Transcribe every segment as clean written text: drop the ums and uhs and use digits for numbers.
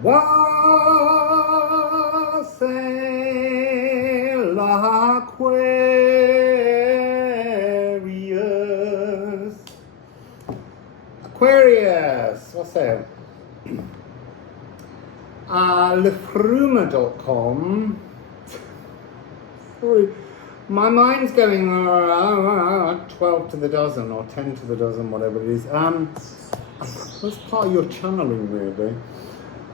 Wassail, Aquarius. Aquarius, Wassail. Liffruma.com. Sorry, my mind's going 12 to the dozen or 10 to the dozen, whatever it is. That's part of your channeling, really.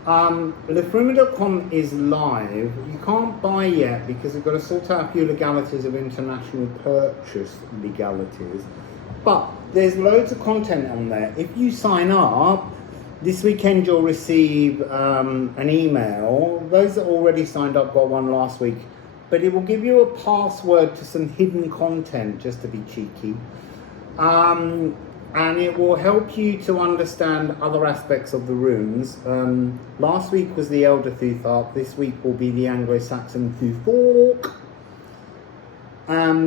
Liffruma.com is live. You can't buy yet because we've got to sort out a few legalities of international purchase legalities. But there's loads of content on there. If you sign up, this weekend you'll receive an email. Those that already signed up got one last week. But it will give you a password to some hidden content, just to be cheeky. And it will help you to understand other aspects of the runes. Last week was the Elder Thuthark. This week will be the Anglo-Saxon Thuthark.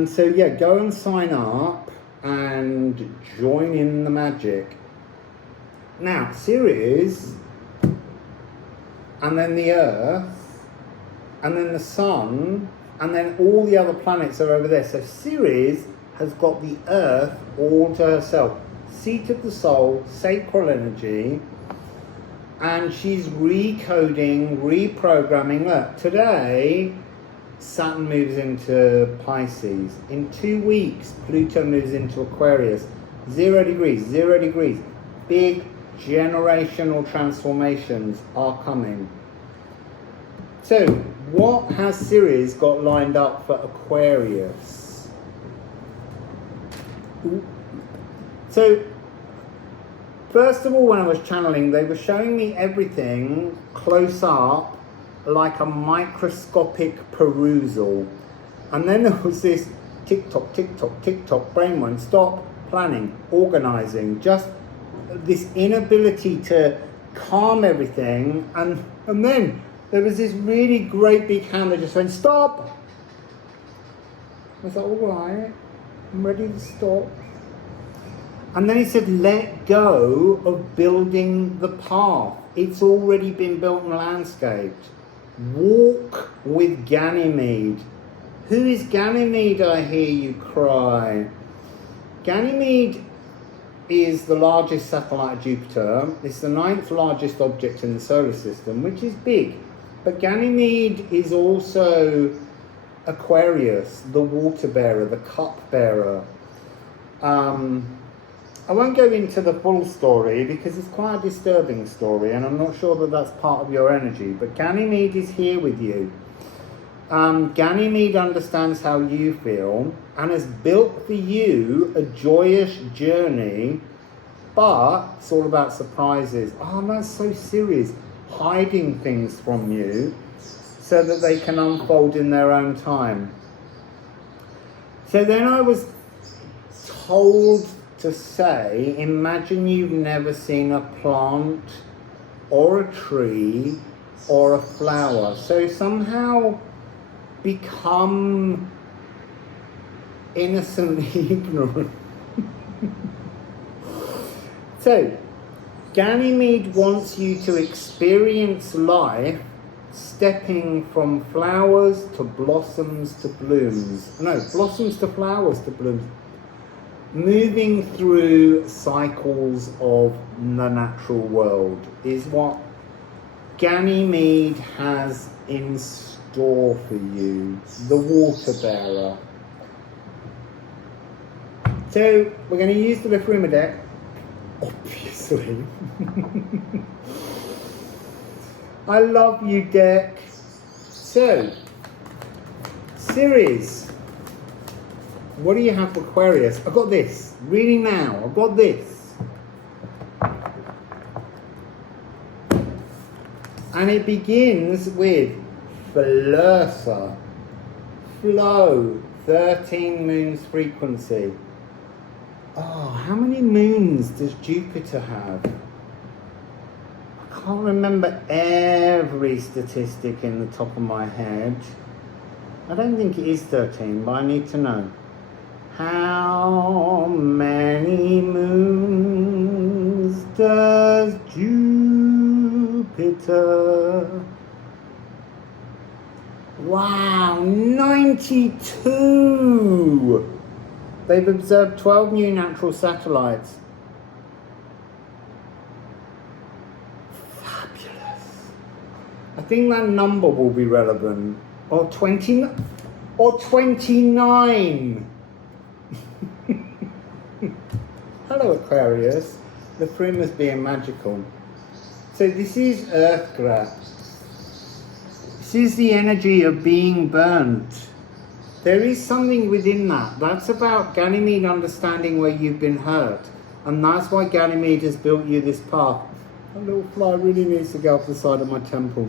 So yeah, go and sign up and join in the magic. Now, Ceres, and then the Earth, and then the Sun, and then all the other planets are over there. So Ceres has got the Earth all to herself. Seat of the soul, sacral energy, and she's recoding, reprogramming. Look, today, Saturn moves into Pisces. In 2 weeks, Pluto moves into Aquarius. 0 degrees, 0 degrees. Big generational transformations are coming. So, what has Ceres got lined up for Aquarius? So, first of all, when I was channeling, they were showing me everything close up, like a microscopic perusal. And then there was this tick-tock, tick-tock, tick-tock, brain won't stop, planning, organising, just this inability to calm everything. And then there was this really great big hand that just went, stop! I was like, all right, I'm ready to stop. And then he said, let go of building the path. It's already been built and landscaped. Walk with Ganymede. Who is Ganymede, I hear you cry? Ganymede is the largest satellite of Jupiter. It's the 9th largest object in the solar system, which is big. But Ganymede is also Aquarius, the water bearer, the cup bearer. I won't go into the full story because it's quite a disturbing story, and I'm not sure that that's part of your energy, but Ganymede is here with you. Ganymede understands how you feel and has built for you a joyous journey, but it's all about surprises. Oh, that's so serious. Hiding things from you so that they can unfold in their own time. So then I was told to say, imagine you've never seen a plant or a tree or a flower. So somehow become innocently ignorant. So Ganymede wants you to experience life stepping from flowers to blossoms to blooms. No, blossoms to flowers to blooms. Moving through cycles of the natural world is what Ganymede has in store for you, the water bearer. So we're going to use the Liffruma deck, obviously. I love you, deck. So, Ceres. What do you have for Aquarius? I've got this. Reading now. I've got this. And it begins with Flursa. Flow. 13 moons frequency. Oh, how many moons does Jupiter have? I can't remember every statistic in the top of my head. I don't think it is 13, but I need to know. How many moons does Jupiter Jupiter. Wow, 92! They've observed 12 new natural satellites. Fabulous. I think that number will be relevant. Or 20, or 29. Hello, Aquarius. Liffruma's being magical. So this is Earthgra. This is the energy of being burnt. There is something within that. That's about Ganymede understanding where you've been hurt. And that's why Ganymede has built you this path. A little fly really needs to go up the side of my temple.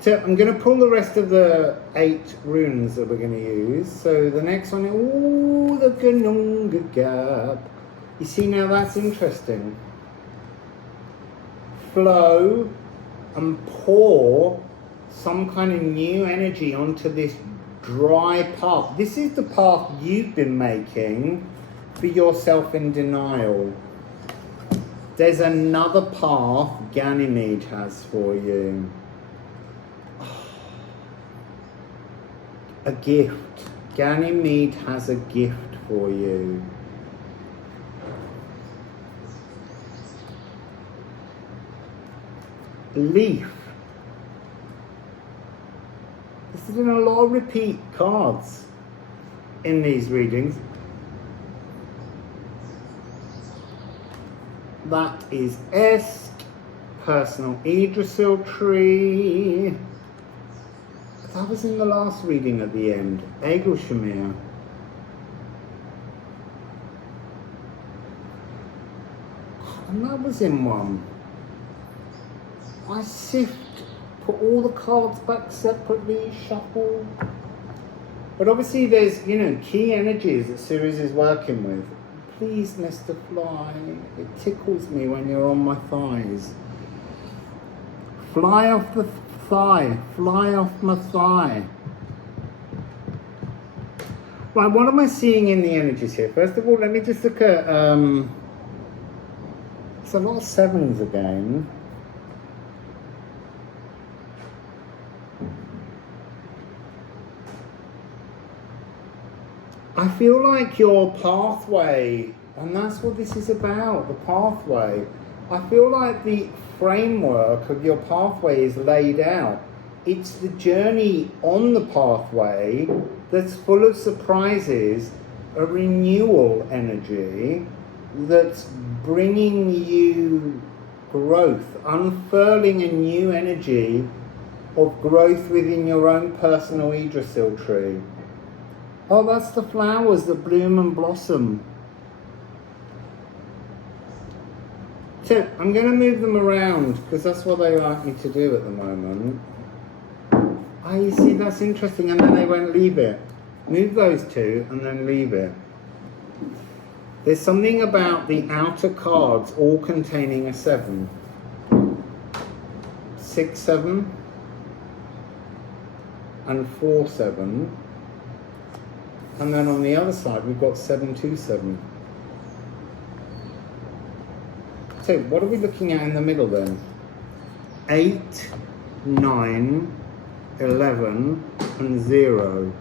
So I'm going to pull the rest of the 8 runes that we're going to use. So the next one, ooh, the Ganunga Gap. You see, now that's interesting. Flow and pour some kind of new energy onto this dry path. This is the path you've been making for yourself in denial. There's another path Ganymede has for you. A gift. Ganymede has a gift for you. Leaf. This is in a lot of repeat cards in these readings. That is Esk, personal Yggdrasil tree. That was in the last reading at the end. Egel Shamir. And that was in one. I sift, put all the cards back separately, shuffle. But obviously there's, key energies that Ceres is working with. Please, Mr. Fly, it tickles me when you're on my thighs. Fly off the thigh, fly off my thigh. Right, what am I seeing in the energies here? First of all, let me just look at, it's a lot of 7s again. I feel like your pathway, and that's what this is about, the pathway. I feel like the framework of your pathway is laid out. It's the journey on the pathway that's full of surprises, a renewal energy that's bringing you growth, unfurling a new energy of growth within your own personal Yggdrasil tree. Oh, that's the flowers that bloom and blossom. So, I'm going to move them around because that's what they like me to do at the moment. Oh, you see, that's interesting, and then they won't leave it. Move those 2 and then leave it. There's something about the outer cards all containing a 7. 6, 7, and 4, 7. And then on the other side, we've got 7, 2, 7. So what are we looking at in the middle then? 8, 9, 11, and 0.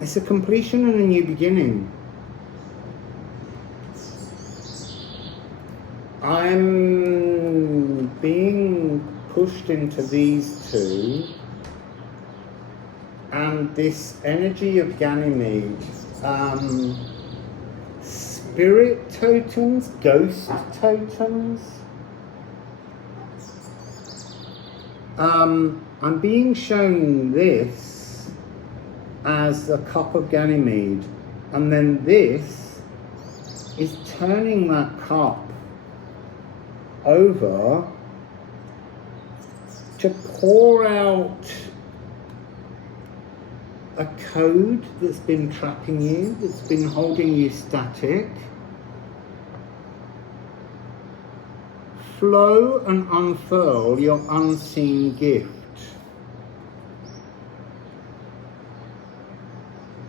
It's a completion and a new beginning. I'm being pushed into these 2. And this energy of Ganymede, spirit totems, ghost totems. I'm being shown this as a cup of Ganymede, and then this is turning that cup over to pour out a code that's been trapping you, that's been holding you static. Flow and unfurl your unseen gift.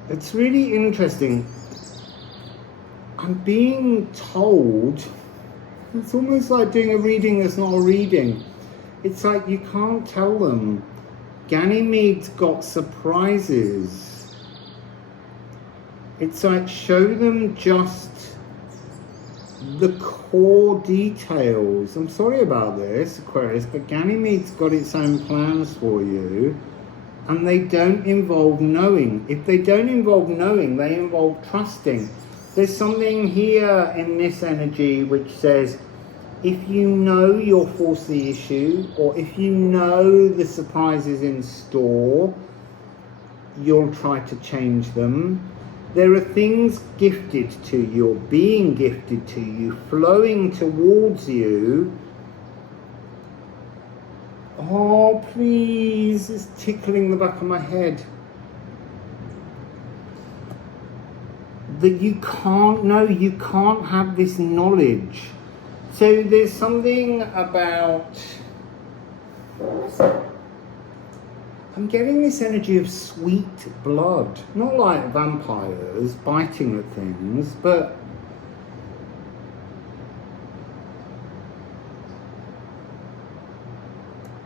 It's really interesting. I'm being told, it's almost like doing a reading that's not a reading. It's like you can't tell them. Ganymede's got surprises. It's like show them just the core details. I'm sorry about this, Aquarius, but Ganymede's got its own plans for you, and they don't involve knowing. If they don't involve knowing, they involve trusting. There's something here in this energy which says, if you know you'll force the issue, or if you know the surprise is in store, you'll try to change them. There are things gifted to you, or being gifted to you, flowing towards you. Oh, please, it's tickling the back of my head. That you can't know, you can't have this knowledge. So there's something about, I'm getting this energy of sweet blood, not like vampires biting at things, but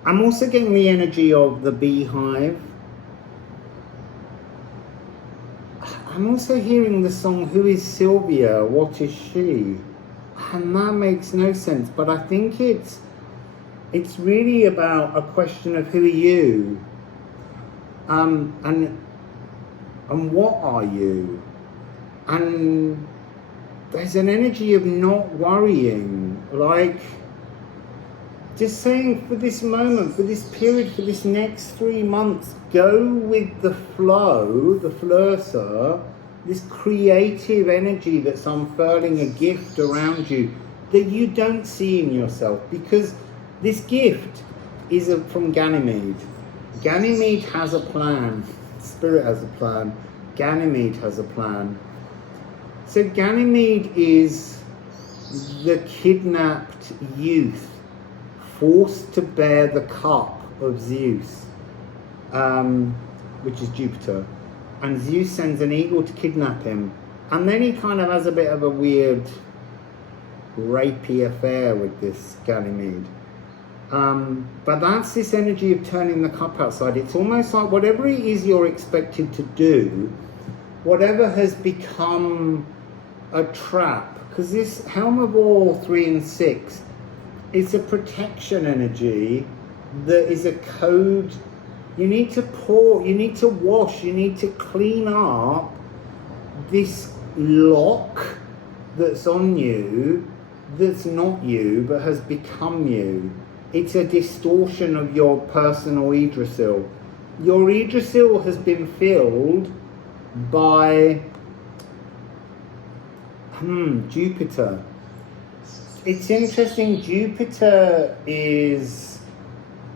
I'm also getting the energy of the beehive. I'm also hearing the song, Who is Sylvia? What is she? And that makes no sense, but I think it's really about a question of who are you? And what are you? And there's an energy of not worrying, like just saying for this moment, for this period, for this next 3 months, go with the flow, the flursa, this creative energy that's unfurling a gift around you that you don't see in yourself, because this gift is from Ganymede. Ganymede has a plan. Spirit has a plan. Ganymede has a plan. So Ganymede is the kidnapped youth forced to bear the cup of Zeus, which is Jupiter. And Zeus sends an eagle to kidnap him. And then he kind of has a bit of a weird rapey affair with this Ganymede. But that's this energy of turning the cup outside. It's almost like whatever it is you're expected to do, whatever has become a trap, because this Helm of All 3 and 6, it's a protection energy that is a code. You need to pour, you need to wash, you need to clean up this lock that's on you, that's not you, but has become you. It's a distortion of your personal Yggdrasil. Your Yggdrasil has been filled by Jupiter. It's interesting, Jupiter is,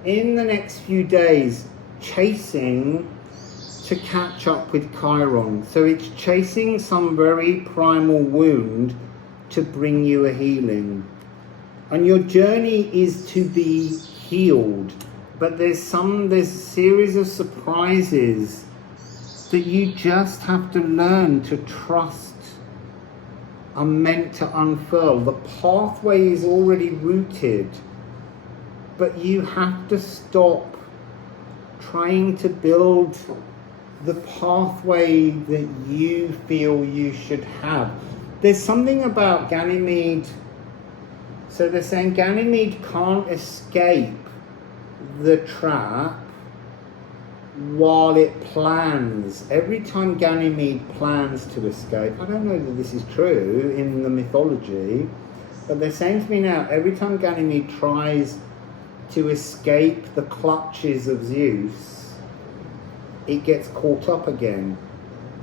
in the next few days, chasing to catch up with Chiron. So it's chasing some very primal wound to bring you a healing. And your journey is to be healed. But there's a series of surprises that you just have to learn to trust are meant to unfurl. The pathway is already rooted, but you have to stop trying to build the pathway that you feel you should have. There's something about Ganymede. So they're saying Ganymede can't escape the trap while it plans. Every time Ganymede plans to escape, I don't know that this is true in the mythology, but they're saying to me now, every time Ganymede tries to escape the clutches of Zeus, it gets caught up again.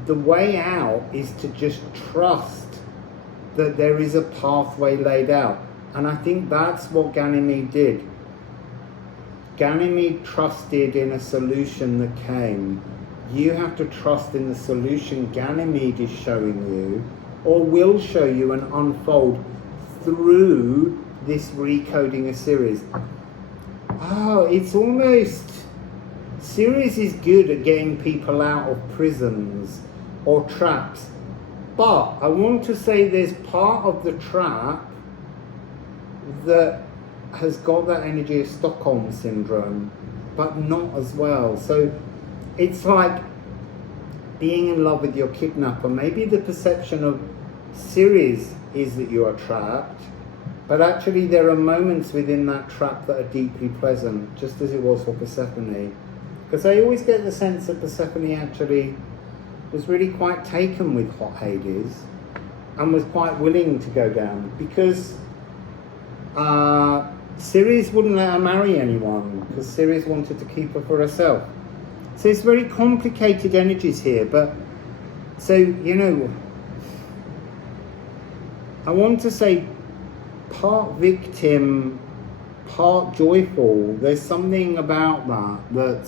The way out is to just trust that there is a pathway laid out. And I think that's what Ganymede did. Ganymede trusted in a solution that came. You have to trust in the solution Ganymede is showing you, or will show you and unfold through this recoding of Ceres. Oh, it's almost... Ceres is good at getting people out of prisons or traps. But I want to say there's part of the trap that has got that energy of Stockholm syndrome, but not as well. So it's like being in love with your kidnapper. Maybe the perception of Ceres is that you are trapped, but actually there are moments within that trap that are deeply pleasant, just as it was for Persephone. Because I always get the sense that Persephone actually was really quite taken with hot Hades and was quite willing to go down, because Ceres wouldn't let her marry anyone, because Ceres wanted to keep her for herself. So it's very complicated energies here, but so, you know, I want to say part victim, part joyful. There's something about that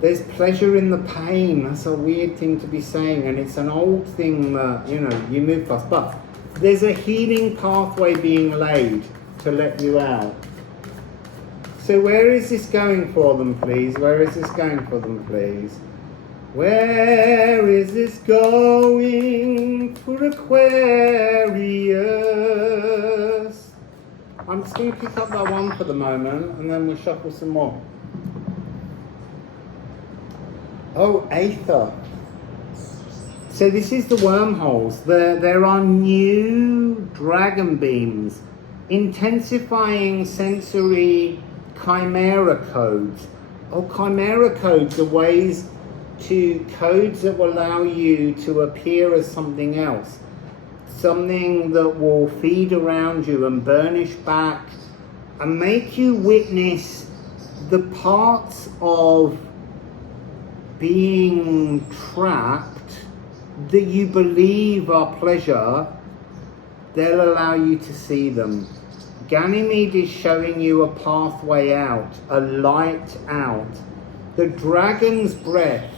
there's pleasure in the pain. That's a weird thing to be saying, and it's an old thing that, you know, you move past. But there's a healing pathway being laid to let you out. So where is this going for them, please? Where is this going for them, please? Where is this going for Aquarius? I'm just going to pick up that one for the moment, and then we'll shuffle some more. Oh, Aether. So this is the wormholes. There are new dragon beams, intensifying sensory chimera codes. Oh, chimera codes are ways to codes that will allow you to appear as something else, something that will feed around you and burnish back and make you witness the parts of being trapped that you believe are pleasure. They'll allow you to see them. Ganymede is showing you a pathway out, a light out. The dragon's breath,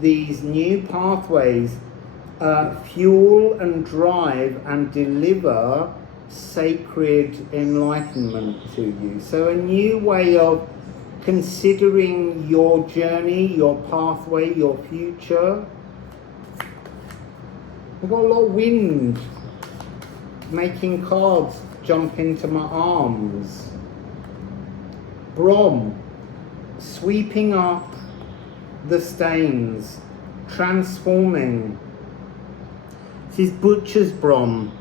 these new pathways, fuel and drive and deliver sacred enlightenment to you. So a new way of considering your journey, your pathway, your future. I've got a lot of wind making cards jump into my arms. Brom, sweeping up the stains, transforming. This is butcher's brom.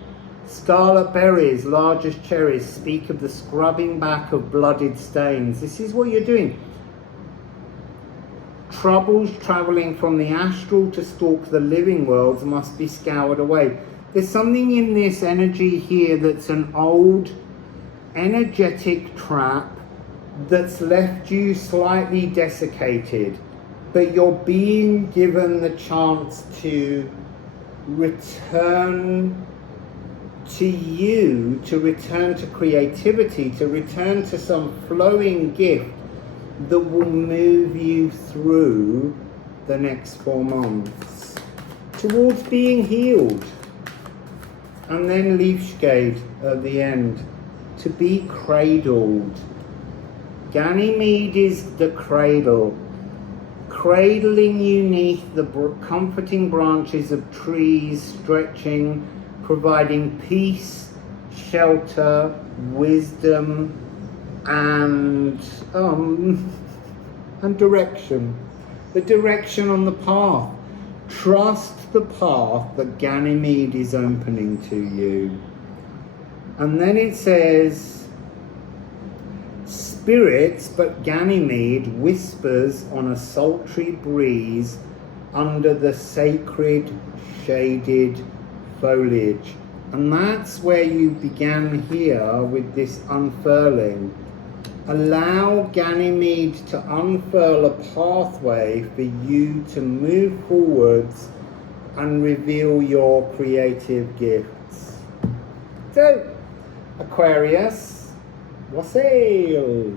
Scarlet berries, large as cherries, speak of the scrubbing back of blooded stains. This is what you're doing. Troubles travelling from the astral to stalk the living worlds must be scoured away. There's something in this energy here that's an old energetic trap that's left you slightly desiccated, but you're being given the chance to return to you, to return to creativity, to return to some flowing gift that will move you through the next 4 months towards being healed. And then Leafshade at the end, to be cradled. Ganymede is the cradle, cradling you neath the comforting branches of trees, stretching, providing peace, shelter, wisdom, and direction. The direction on the path. Trust the path that Ganymede is opening to you. And then it says, spirits, but Ganymede whispers on a sultry breeze under the sacred shaded foliage. And that's where you began here with this unfurling. Allow Ganymede to unfurl a pathway for you to move forwards and reveal your creative gifts. So, Aquarius, Wassail.